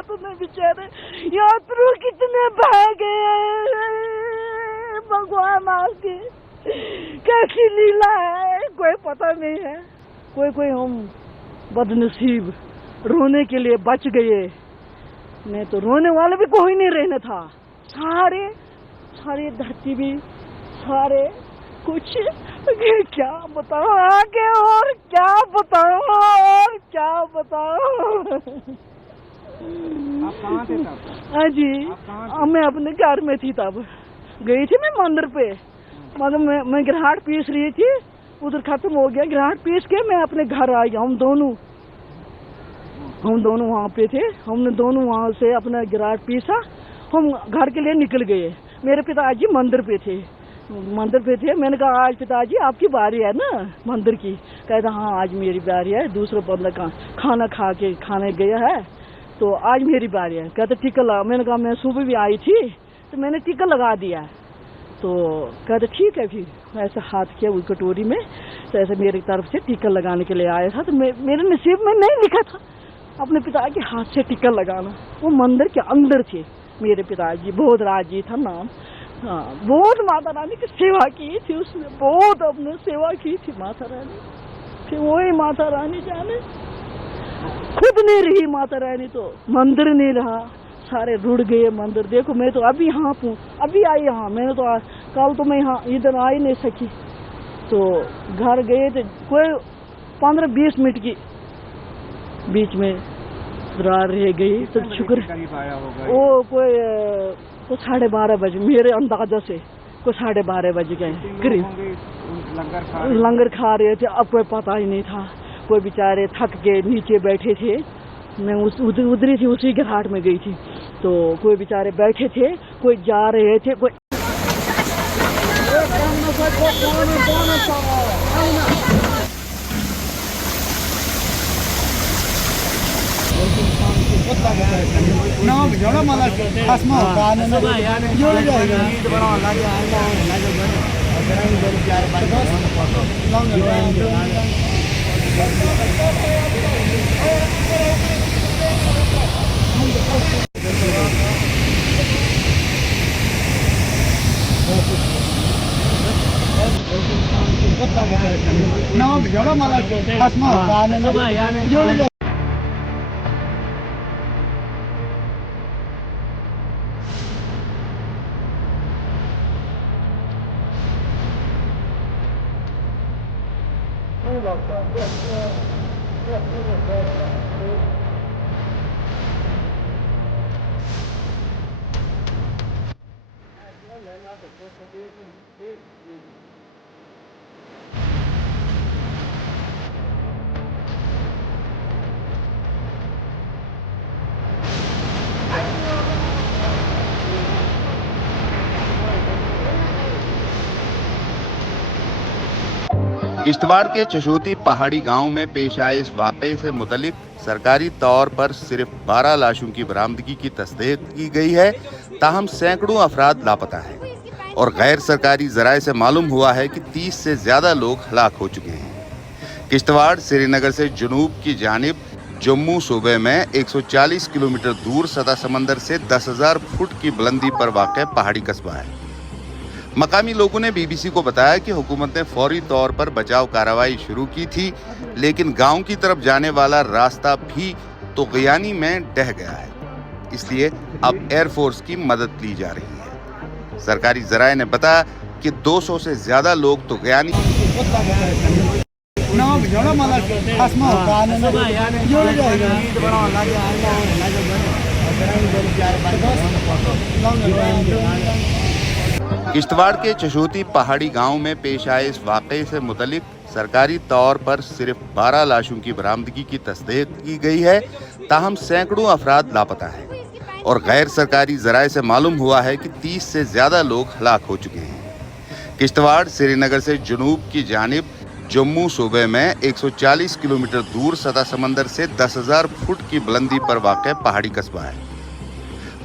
पता नहीं बेचारे यात्रु कितने भागे भगवान आके कैसी लीला है कोई पता नहीं है। कोई हम बदनसीब रोने के लिए बच गए, नहीं तो रोने वाले भी कोई नहीं रहना था। सारे धरती भी सारे कुछ क्या बताओ आगे और क्या बताओ। आप कहाँ थे तब? हाँ जी, मैं अपने घर में थी तब। गई थी मैं मंदिर पे, मगर मैं ग्रहाट पीस रही थी, उधर खत्म हो गया। ग्रहाट पीस के मैं अपने घर आ गया। हम दोनों वहाँ पे थे। हमने दोनों वहाँ से अपना ग्रहाट पीसा, हम घर के लिए निकल गए। मेरे पिताजी मंदिर पे थे। मैंने कहा आज पिताजी आपकी बारी है ना मंदिर की। कहता हाँ आज मेरी बारी है, दूसरा बंदा खाना खा के खाने गया है तो आज मेरी बारी है। कहते टीका लगा। मैंने कहा मैं सुबह भी आई थी तो मैंने टीका लगा दिया। तो कहते ठीक है। फिर ऐसे हाथ किया वो कटोरी में, तो ऐसे मेरी तरफ से टीका लगाने के लिए आया था। तो मेरे नसीब में नहीं लिखा था अपने पिता के हाथ से टीका लगाना। वो मंदिर के अंदर थे मेरे पिताजी, बहुत राजी था नाम। हाँ, बहुत माता रानी की सेवा की थी उसने, बहुत अपने सेवा की थी माता रानी। फिर वही माता रानी जाने, खुद नहीं रही माता रानी तो मंदिर नहीं रहा, सारे रुड़ गए मंदिर। देखो मैं तो अभी यहाँ हूँ, अभी आई यहाँ। मैंने तो कल तो मैं यहाँ इधर आ ही नहीं सकी, तो घर गए थे। कोई 15-20 मिनट की बीच में रात रह गई। तो शुक्र वो कोई 12:30 बजे, मेरे अंदाजा से कोई 12:30 बज गए करीब। लंगर खा रहे थे, अब कोई पता ही नहीं था। कोई बेचारे थक के नीचे बैठे थे। मैं उधरी थी, उसी घाट में गई थी। तो कोई बेचारे बैठे थे, कोई जा रहे थे, कोई किश्तवाड़ के चशोती पहाड़ी गांव में पेश आए इस वाकये से मुतल्लिक सरकारी तौर पर सिर्फ 12 लाशों की बरामदगी की तस्दीक की गई है, ताहम सैकड़ों अफराद लापता हैं और गैर सरकारी जराये से मालूम हुआ है कि 30 से ज्यादा लोग हलाक हो चुके हैं। किश्तवाड़ श्रीनगर से जुनूब की जानिब जम्मू सूबे में 140 किलोमीटर दूर सतह समंदर से 10,000 फुट की बुलंदी पर वाक़ पहाड़ी कस्बा है। मकामी लोगों ने बीबीसी को बताया कि हुकूमत ने फौरी तौर पर बचाव कार्रवाई शुरू की थी, लेकिन गांव की तरफ जाने वाला रास्ता भी तुग़यानी में ढह गया है, इसलिए अब एयरफोर्स की मदद ली जा रही है। सरकारी जराये ने बताया कि 200 से ज्यादा लोग तुग़यानी किश्तवाड़ के चशोती पहाड़ी गांव में पेश आए इस वाकये से मुतल्लिक सरकारी तौर पर सिर्फ 12 लाशों की बरामदगी की तस्दीक की गई है, ताहम सैकड़ों अफराद लापता हैं और गैर सरकारी जराये से मालूम हुआ है कि 30 से ज्यादा लोग हलाक हो चुके हैं। किश्तवाड़ श्रीनगर से जुनूब की जानिब जम्मू सूबे में 140 किलोमीटर दूर सतह समंदर से 10,000 फुट की बुलंदी पर वाक़ पहाड़ी कस्बा है।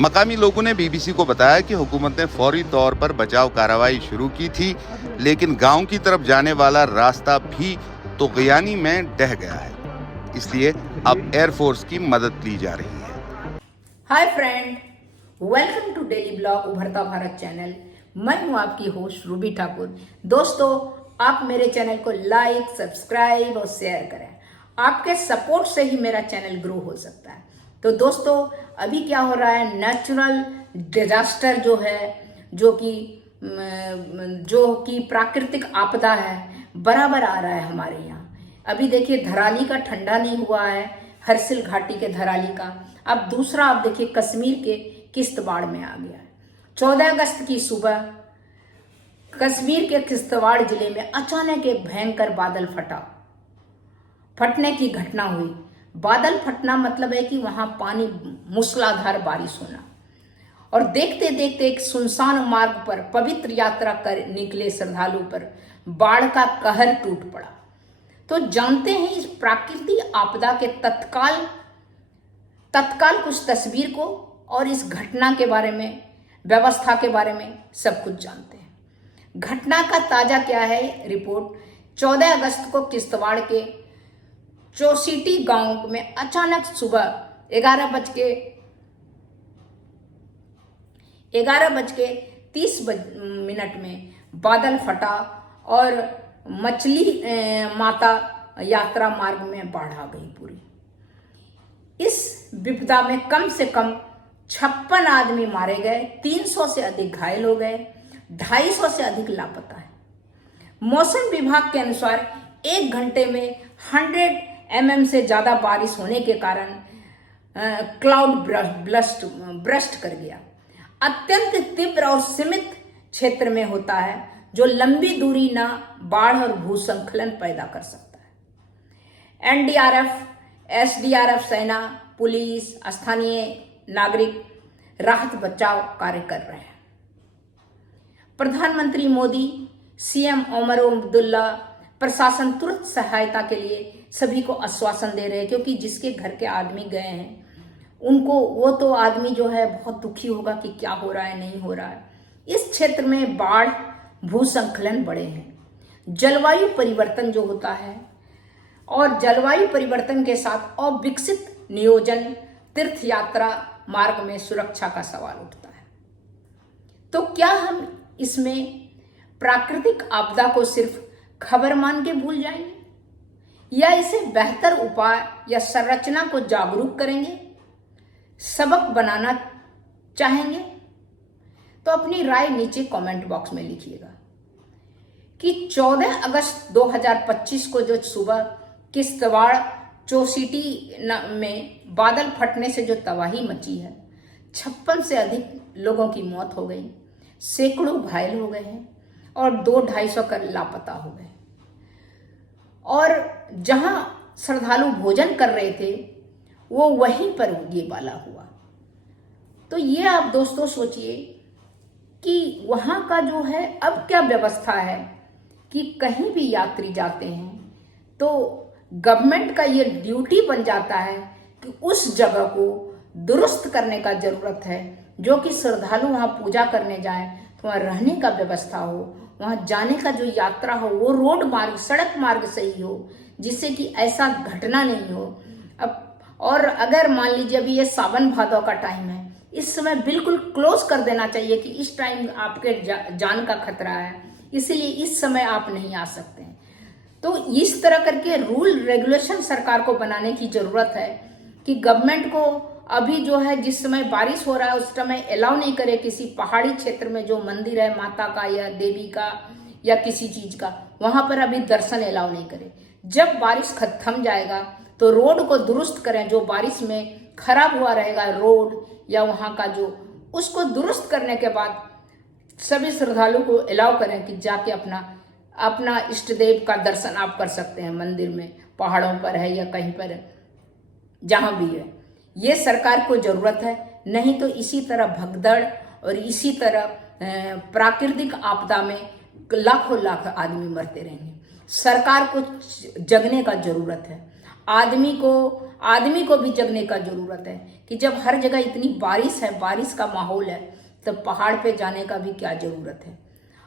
मकामी लोगों ने बीबीसी को बताया कि हुकूमत ने फौरी तौर पर बचाव कार्रवाई शुरू की थी, लेकिन गांव की तरफ जाने वाला रास्ता भी तुग़यानी में ढह गया है, इसलिए अब एयरफोर्स की मदद ली जा रही है। Hi friend, welcome to daily blog Ubharta Bharat channel. मैं हूं आपकी होस्ट रूबी ठाकुर। दोस्तों, आप मेरे चैनल को लाइक, सब्सक्राइब और शेयर करें। आपके सपोर्ट से ही मेरा चैनल ग्रो हो सकता है। तो दोस्तों, अभी क्या हो रहा है, नेचुरल डिजास्टर जो है, जो कि प्राकृतिक आपदा है, बराबर आ रहा है हमारे यहाँ। अभी देखिए, धराली का ठंडा नहीं हुआ है, हरसिल घाटी के धराली का। अब दूसरा, आप देखिए कश्मीर के किश्तवाड़ में आ गया है। 14 अगस्त की सुबह कश्मीर के किश्तवाड़ जिले में अचानक एक भयंकर बादल फटने की घटना हुई। बादल फटना मतलब है कि वहां पानी, मूसलाधार बारिश होना। और देखते देखते एक सुनसान मार्ग पर पवित्र यात्रा कर निकले श्रद्धालु पर बाढ़ का कहर टूट पड़ा। तो जानते हैं इस प्राकृतिक आपदा के तत्काल कुछ तस्वीर को और इस घटना के बारे में, व्यवस्था के बारे में सब कुछ जानते हैं। घटना का ताजा क्या है रिपोर्ट। 14 अगस्त को किश्तवाड़ के चौसीटी गांव में अचानक सुबह 11:30 में बादल फटा और मछली माता यात्रा मार्ग में बाढ़ आ गई पूरी। इस विपदा में कम से कम 56 आदमी मारे गए, 300 से अधिक घायल हो गए, 250 से अधिक लापता है। मौसम विभाग के अनुसार 1 घंटे में 100 mm से ज्यादा बारिश होने के कारण क्लाउड ब्रस्ट कर गया। अत्यंत तीव्र और सीमित क्षेत्र में होता है, जो लंबी दूरी ना बाढ़ और भूस्खलन पैदा कर सकता है। NDRF, SDRF, सेना, पुलिस, स्थानीय नागरिक राहत बचाव कार्य कर रहे हैं। प्रधानमंत्री मोदी, CM ओमर अब्दुल्ला, प्रशासन तुरंत सहायता के लिए सभी को आश्वासन दे रहे हैं, क्योंकि जिसके घर के आदमी गए हैं उनको, वो तो आदमी जो है बहुत दुखी होगा कि क्या हो रहा है, नहीं हो रहा है। इस क्षेत्र में बाढ़, भूस्खलन बड़े हैं। जलवायु परिवर्तन जो होता है, और जलवायु परिवर्तन के साथ अविकसित नियोजन, तीर्थ यात्रा मार्ग में सुरक्षा का सवाल उठता है। तो क्या हम इसमें प्राकृतिक आपदा को सिर्फ खबर मान के भूल जाएंगे, या इसे बेहतर उपाय या संरचना को जागरूक करेंगे, सबक बनाना चाहेंगे? तो अपनी राय नीचे कमेंट बॉक्स में लिखिएगा कि 14 अगस्त 2025 को जो सुबह किश्तवाड़ चौसीटी में बादल फटने से जो तबाही मची है, 56 से अधिक लोगों की मौत हो गई, सैकड़ों घायल हो गए हैं और 200-250 का लापता हो गए। और जहां श्रद्धालु भोजन कर रहे थे, वो वहीं पर ये वाला हुआ। तो ये आप दोस्तों सोचिए कि वहां का जो है अब क्या व्यवस्था है कि कहीं भी यात्री जाते हैं तो गवर्नमेंट का ये ड्यूटी बन जाता है कि उस जगह को दुरुस्त करने का जरूरत है, जो कि श्रद्धालु वहां पूजा करने जाएं तो वहां रहने का व्यवस्था हो, वहां जाने का जो यात्रा हो वो रोड मार्ग, सड़क मार्ग सही हो, जिससे कि ऐसा घटना नहीं हो। अब और अगर मान लीजिए अभी ये सावन भादौ का टाइम है, इस समय बिल्कुल क्लोज कर देना चाहिए कि इस टाइम आपके जान का खतरा है, इसीलिए इस समय आप नहीं आ सकते हैं। तो इस तरह करके रूल रेगुलेशन सरकार को बनाने की जरूरत है कि गवर्नमेंट को अभी जो है, जिस समय बारिश हो रहा है उस समय अलाउ नहीं करे किसी पहाड़ी क्षेत्र में जो मंदिर है माता का या देवी का या किसी चीज का, वहां पर अभी दर्शन अलाउ नहीं करे। जब बारिश थम जाएगा तो रोड को दुरुस्त करें, जो बारिश में खराब हुआ रहेगा रोड या वहां का जो, उसको दुरुस्त करने के बाद सभी श्रद्धालु को अलाउ करें कि जाके अपना इष्ट देव का दर्शन आप कर सकते हैं मंदिर में, पहाड़ों पर है या कहीं पर जहां भी है। ये सरकार को जरूरत है, नहीं तो इसी तरह भगदड़ और इसी तरह प्राकृतिक आपदा में लाखों लाख आदमी मरते रहेंगे। सरकार को जगने का जरूरत है, आदमी को भी जगने का जरूरत है कि जब हर जगह इतनी बारिश है, बारिश का माहौल है, तब पहाड़ पे जाने का भी क्या जरूरत है।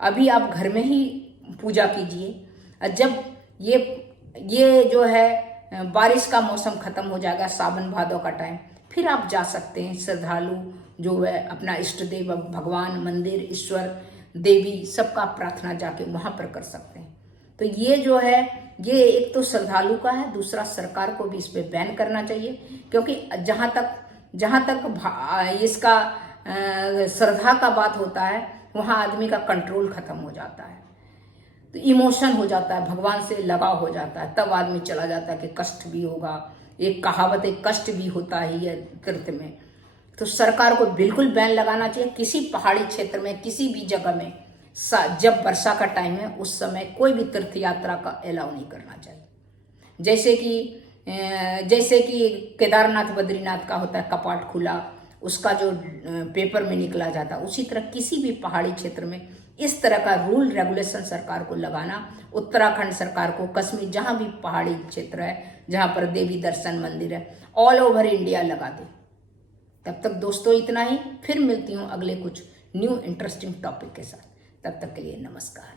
अभी आप घर में ही पूजा कीजिए। जब ये जो है बारिश का मौसम खत्म हो जाएगा, सावन भादौ का टाइम, फिर आप जा सकते हैं। श्रद्धालु जो है अपना इष्ट देव, भगवान, मंदिर, ईश्वर, देवी सबका प्रार्थना जाके वहां पर कर सकते हैं। तो ये जो है ये एक तो श्रद्धालु का है, दूसरा सरकार को भी इस पे बैन करना चाहिए, क्योंकि जहां तक इसका श्रद्धा का बात होता है वहां आदमी का कंट्रोल खत्म हो जाता है, तो इमोशन हो जाता है, भगवान से लगाव हो जाता है, तब आदमी चला जाता है कि कष्ट भी होगा। एक कहावत है, कष्ट भी होता ही है तीर्थ में। तो सरकार को बिल्कुल बैन लगाना चाहिए। किसी पहाड़ी क्षेत्र में, किसी भी जगह में जब वर्षा का टाइम है उस समय कोई भी तीर्थ यात्रा का अलाउ नहीं करना चाहिए। जैसे कि केदारनाथ, बद्रीनाथ का होता है कपाट खुला, उसका जो पेपर में निकला जाता है, उसी तरह किसी भी पहाड़ी क्षेत्र में इस तरह का रूल रेगुलेशन सरकार को लगाना, उत्तराखंड सरकार को, कश्मीर, जहां भी पहाड़ी क्षेत्र है जहां पर देवी दर्शन मंदिर है, ऑल ओवर इंडिया लगा दे। तब तक दोस्तों इतना ही, फिर मिलती हूँ अगले कुछ न्यू इंटरेस्टिंग टॉपिक के साथ। तब तक के लिए नमस्कार।